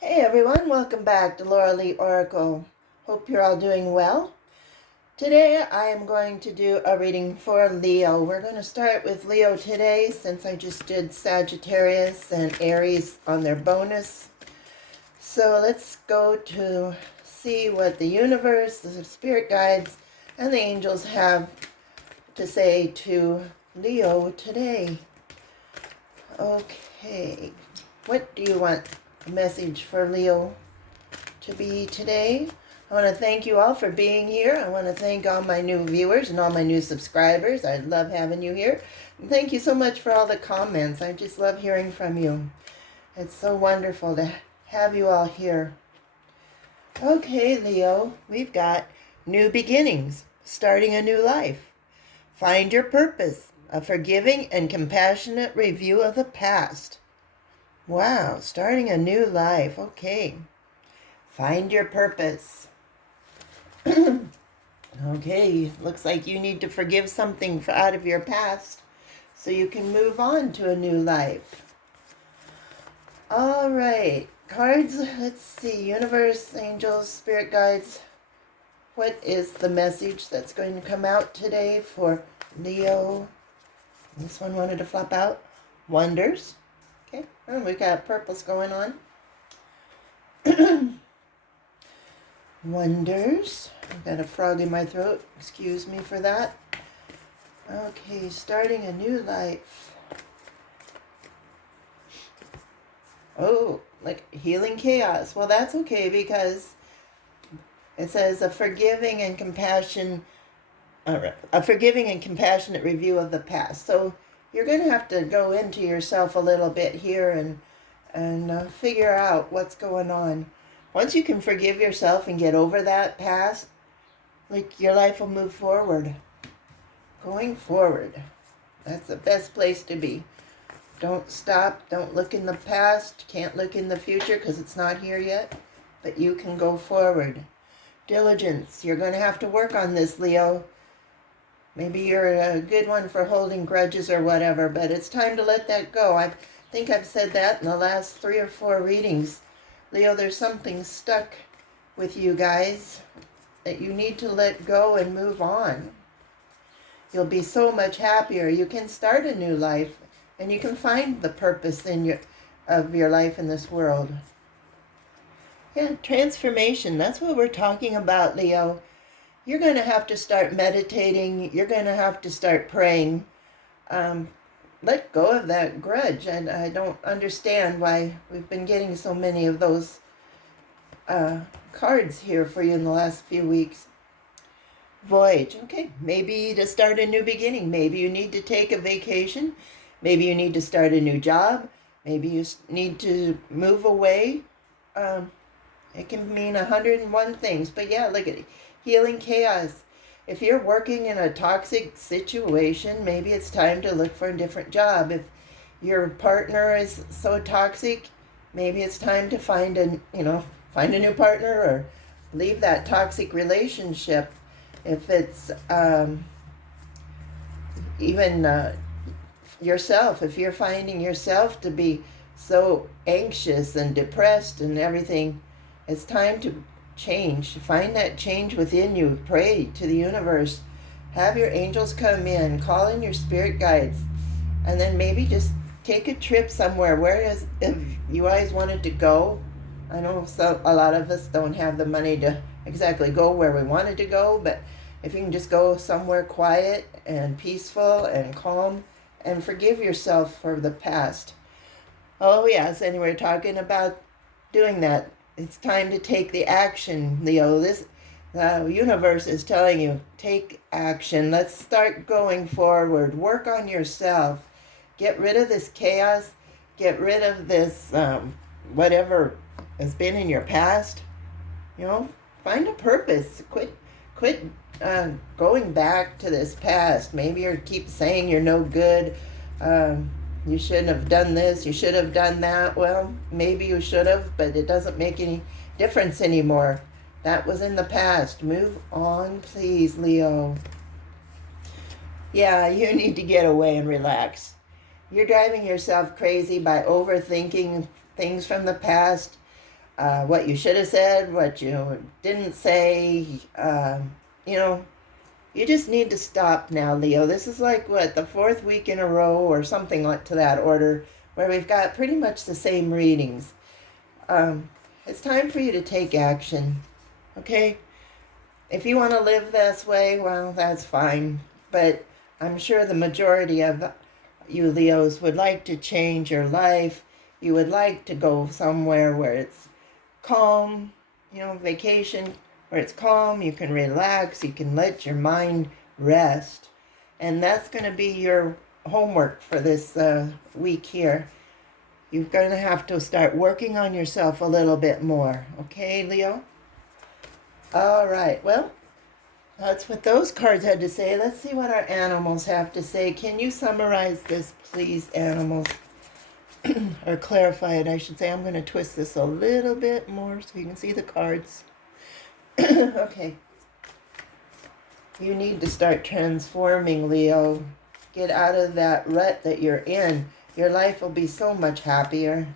Hey everyone, welcome back to Laura Lee Oracle. Hope you're all doing well. Today I am going to do a reading for Leo. We're going to start with Leo today since I just did Sagittarius and Aries on their bonus. So let's go to see what the universe, the spirit guides, and the angels have to say to Leo today. Okay, what do you want a message for Leo to be today? I want to thank you all for being here. I want to thank all my new viewers and all my new subscribers. I love having you here. And thank you so much for all the comments. I just love hearing from you. It's so wonderful to have you all here. Okay, Leo, we've got new beginnings, starting a new life. Find your purpose, a forgiving and compassionate review of the past. Wow, starting a new life. Okay. Find your purpose. Okay, looks like you need to forgive something out of your past so you can move on to a new life. All right, cards, let's see. Universe, angels, spirit guides. What is the message that's going to come out today for Leo? This one wanted to flop out. Wonders. Okay, and we got purples going on. Wonders. I've got a frog in my throat. Excuse me for that. Okay, starting a new life. Oh, like healing chaos. Well, that's okay because it says a forgiving and compassionate review of the past. So you're going to have to go into yourself a little bit here and figure out what's going on. Once you can forgive yourself and get over that past, like your life will move forward. Going forward. That's the best place to be. Don't stop. Don't look in the past. Can't look in the future because it's not here yet. But you can go forward. Diligence. You're going to have to work on this, Leo. Maybe you're a good one for holding grudges or whatever, but it's time to let that go. I think I've said that in the last 3 or 4 readings. Leo, there's something stuck with you guys that you need to let go and move on. You'll be so much happier. You can start a new life and you can find the purpose of your life in this world. Yeah, transformation. That's what we're talking about, Leo. You're going to have to start meditating. You're going to have to start praying. Let go of that grudge. And I don't understand why we've been getting so many of those cards here for you in the last few weeks. Voyage. Okay, maybe to start a new beginning. Maybe you need to take a vacation. Maybe you need to start a new job. Maybe you need to move away. It can mean 101 things. But yeah, look at it. Healing chaos. If you're working in a toxic situation, maybe it's time to look for a different job. If your partner is so toxic, maybe it's time to find a new partner or leave that toxic relationship. If it's even yourself, if you're finding yourself to be so anxious and depressed and everything, it's time to change. Find that change within you. Pray to the universe. Have your angels come in. Call in your spirit guides. And then maybe just take a trip somewhere. If you always wanted to go, I know a lot of us don't have the money to exactly go where we wanted to go, but if you can just go somewhere quiet and peaceful and calm and forgive yourself for the past. Oh yes, and we're talking about doing that. It's time to take the action, Leo. This universe is telling you, take action. Let's start going forward. Work on yourself. Get rid of this chaos. Get rid of this whatever has been in your past. Find a purpose. Quit going back to this past. Maybe you keep saying you're no good. You shouldn't have done this, you should have done that. Well, maybe you should have, but it doesn't make any difference anymore. That was in the past. Move on, please, Leo. Yeah, you need to get away and relax. You're driving yourself crazy by overthinking things from the past. what you should have said, what you didn't say. You know, you just need to stop now, Leo. This is like, what, the fourth week in a row or something like to that order where we've got pretty much the same readings. It's time for you to take action, okay? If you want to live this way, well, that's fine. But I'm sure the majority of you Leos would like to change your life. You would like to go somewhere where it's calm, vacation, where it's calm, you can relax, you can let your mind rest. And that's going to be your homework for this week here. You're going to have to start working on yourself a little bit more. Okay, Leo? All right. Well, that's what those cards had to say. Let's see what our animals have to say. Can you summarize this, please, animals? Or clarify it, I should say. I'm going to twist this a little bit more so you can see the cards. Okay. You need to start transforming, Leo. Get out of that rut that you're in. Your life will be so much happier.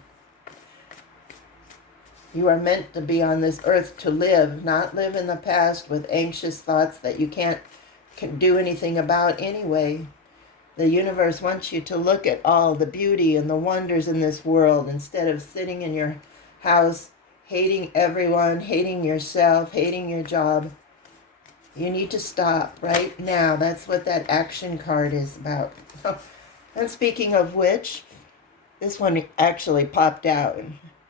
You are meant to be on this earth to live, not live in the past with anxious thoughts that you can't do anything about anyway. The universe wants you to look at all the beauty and the wonders in this world instead of sitting in your house, hating everyone, hating yourself, hating your job. You need to stop right now. That's what that action card is about. And speaking of which, this one actually popped out.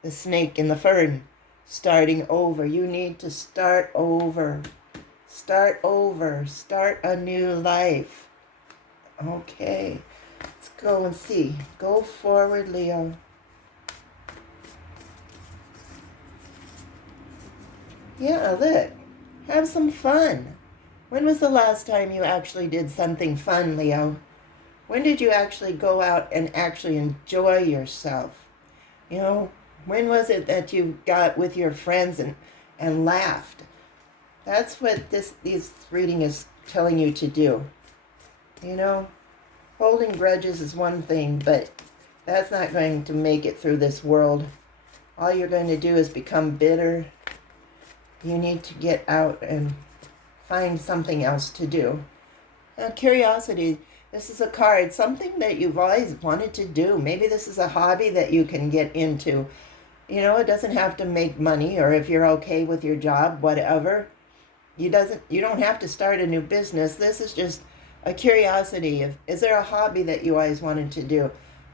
The snake in the fern, starting over. You need to start over. Start over. Start a new life. Okay, let's go and see. Go forward, Leo. Yeah, look. Have some fun. When was the last time you actually did something fun, Leo? When did you actually go out and actually enjoy yourself? When was it that you got with your friends and laughed? That's what this reading is telling you to do. Holding grudges is one thing, but that's not going to make it through this world. All you're going to do is become bitter. You need to get out and find something else to do. Now, curiosity, this is a card, something that you've always wanted to do. Maybe this is a hobby that you can get into. It doesn't have to make money, or if you're okay with your job, whatever. You don't have to start a new business. This is just a curiosity. Is there a hobby that you always wanted to do?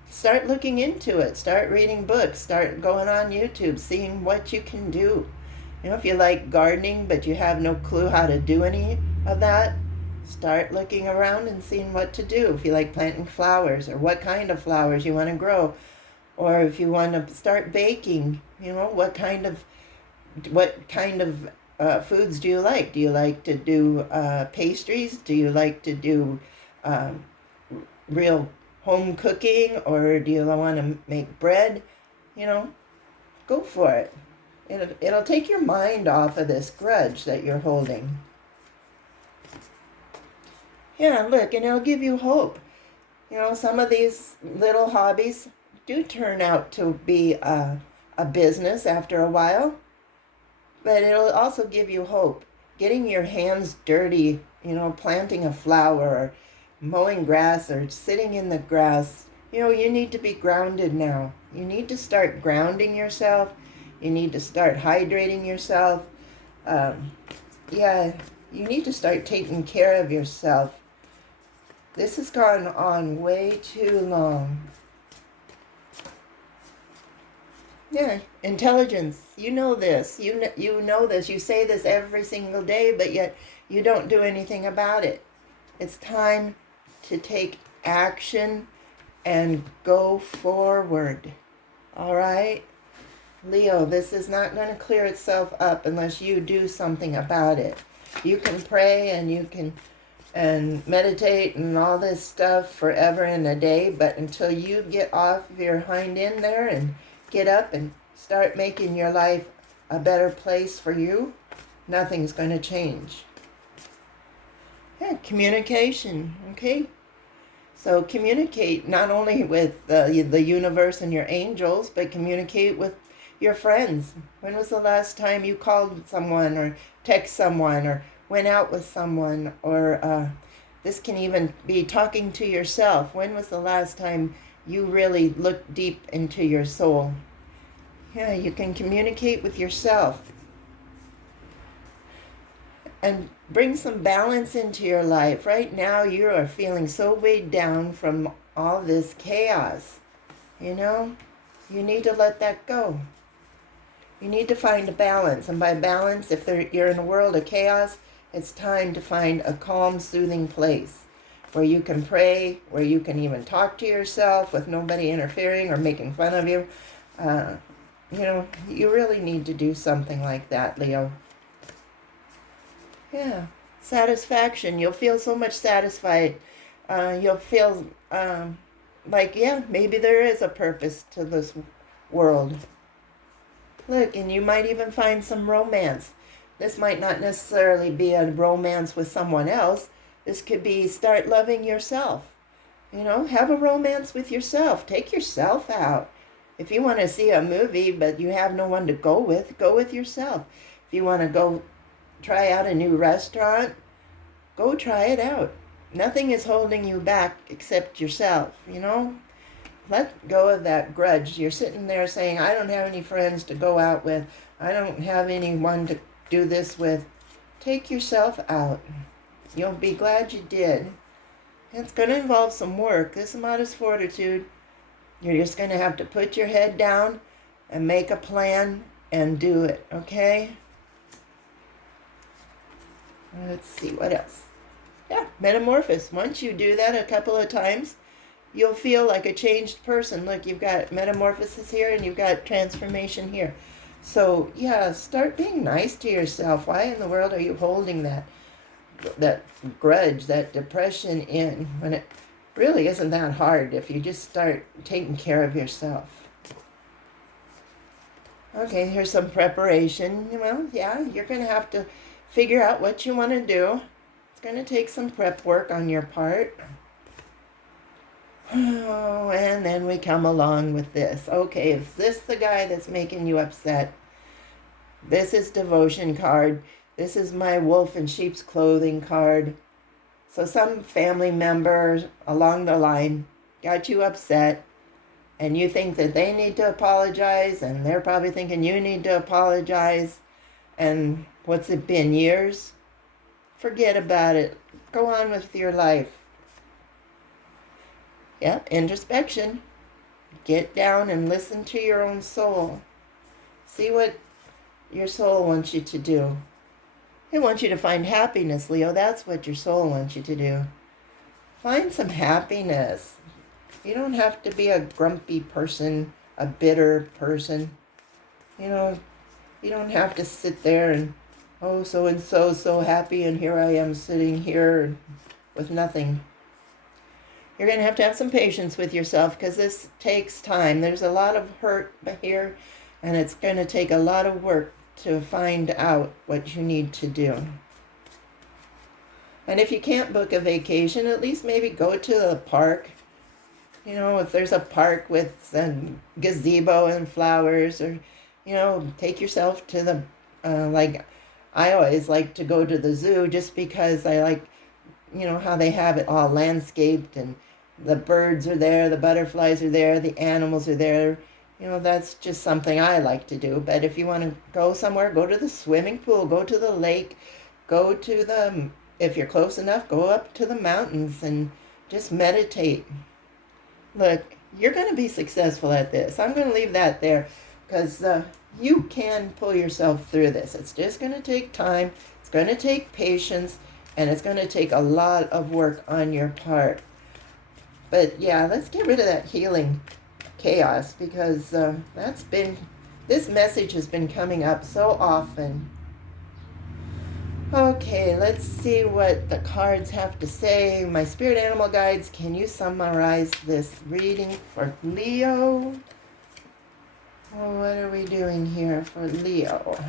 Start looking into it. Start reading books. Start going on YouTube, seeing what you can do. If you like gardening, but you have no clue how to do any of that, start looking around and seeing what to do. If you like planting flowers, or what kind of flowers you want to grow, or if you want to start baking, what kind of foods do you like? Do you like to do pastries? Do you like to do real home cooking, or do you want to make bread? Go for it. It'll take your mind off of this grudge that you're holding. Yeah, look, and it'll give you hope. Some of these little hobbies do turn out to be a business after a while. But it'll also give you hope. Getting your hands dirty, planting a flower, or mowing grass, or sitting in the grass. You need to be grounded now. You need to start grounding yourself. You need to start hydrating yourself. You need to start taking care of yourself. This has gone on way too long. Yeah, intelligence. You know this. You know this. You say this every single day, but yet you don't do anything about it. It's time to take action and go forward. All right? Leo, this is not going to clear itself up unless you do something about it. You can pray and you can meditate and all this stuff forever and a day, but until you get off your hind end there and get up and start making your life a better place for you, nothing's going to change. Yeah, communication, okay? So communicate not only with the universe and your angels, but communicate with your friends. When was the last time you called someone or text someone or went out with someone? Or this can even be talking to yourself. When was the last time you really looked deep into your soul? Yeah, you can communicate with yourself and bring some balance into your life. Right now, you are feeling so weighed down from all this chaos. You know, you need to let that go. You need to find a balance. And by balance, if you're in a world of chaos, it's time to find a calm, soothing place where you can pray, where you can even talk to yourself with nobody interfering or making fun of you. You know, you really need to do something like that, Leo. Yeah, satisfaction. You'll feel so much satisfied. You'll feel like, yeah, maybe there is a purpose to this world. Look, and you might even find some romance. This might not necessarily be a romance with someone else. This could be start loving yourself. You know, have a romance with yourself. Take yourself out. If you want to see a movie but you have no one to go with yourself. If you want to go try out a new restaurant, go try it out. Nothing is holding you back except yourself, you know? Let go of that grudge. You're sitting there saying, I don't have any friends to go out with. I don't have anyone to do this with. Take yourself out. You'll be glad you did. It's going to involve some work. This modest fortitude. You're just going to have to put your head down and make a plan and do it, okay? Let's see, what else? Yeah, metamorphosis. Once you do that a couple of times, you'll feel like a changed person. Look, you've got metamorphosis here and you've got transformation here. So, yeah, start being nice to yourself. Why in the world are you holding that grudge, that depression in when it really isn't that hard if you just start taking care of yourself? Okay, here's some preparation. Well, yeah, you're going to have to figure out what you want to do. It's going to take some prep work on your part. Oh, and then we come along with this. Okay, is this the guy that's making you upset? This is devotion card. This is my wolf in sheep's clothing card. So some family member along the line got you upset, and you think that they need to apologize, and they're probably thinking you need to apologize. And what's it been, years? Forget about it. Go on with your life. Yeah, introspection. Get down and listen to your own soul. See what your soul wants you to do. It wants you to find happiness, Leo. That's what your soul wants you to do. Find some happiness. You don't have to be a grumpy person, a bitter person. You know, you don't have to sit there and, oh, so-and-so so happy, and here I am sitting here with nothing. You're going to have some patience with yourself because this takes time. There's a lot of hurt here, and it's going to take a lot of work to find out what you need to do. And if you can't book a vacation, at least maybe go to a park. You know, if there's a park with some gazebo and flowers, or, you know, take yourself to the, like, I always like to go to the zoo just because I like, you know, how they have it all landscaped and the birds are there, the butterflies are there, the animals are there. You know, that's just something I like to do. But if you want to go somewhere, go to the swimming pool, go to the lake, go to the, if you're close enough, go up to the mountains and just meditate. Look, you're going to be successful at this. I'm going to leave that there because you can pull yourself through this. It's just going to take time. It's going to take patience, and it's going to take a lot of work on your part. But yeah, let's get rid of that healing chaos because this message has been coming up so often. Okay, let's see what the cards have to say. My spirit animal guides, can you summarize this reading for Leo? What are we doing here for Leo?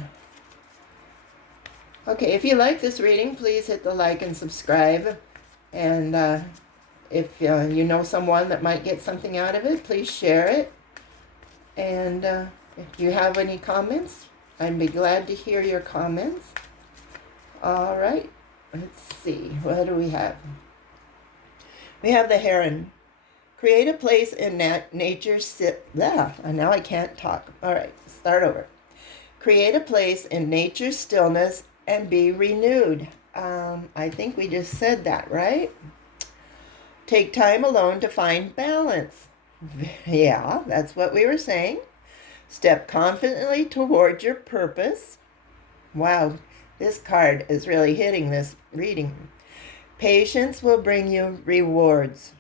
Okay, if you like this reading, please hit the like and subscribe. And if you know someone that might get something out of it, please share it. And If you have any comments, I'd be glad to hear your comments. All right, let's see. What do we have? We have the heron. Create a place in nature's now I can't talk. All right, start over. Create a place in nature's stillness and be renewed. I think we just said that, right? Take time alone to find balance. Yeah, that's what we were saying. Step confidently toward your purpose. Wow, this card is really hitting this reading. Patience will bring you rewards.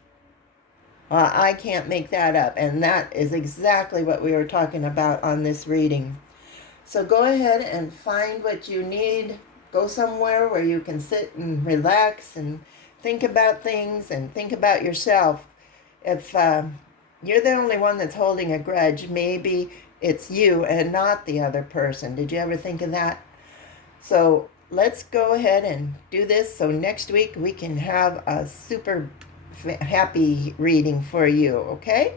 I can't make that up, and that is exactly what we were talking about on this reading. So go ahead and find what you need. Go somewhere where you can sit and relax and think about things and think about yourself. If you're the only one that's holding a grudge, maybe it's you and not the other person. Did you ever think of that? So let's go ahead and do this so next week we can have a super happy reading for you, okay?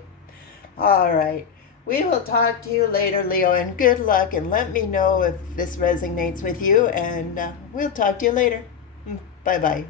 All right. We will talk to you later, Leo, and good luck, and let me know if this resonates with you, and we'll talk to you later. Bye-bye.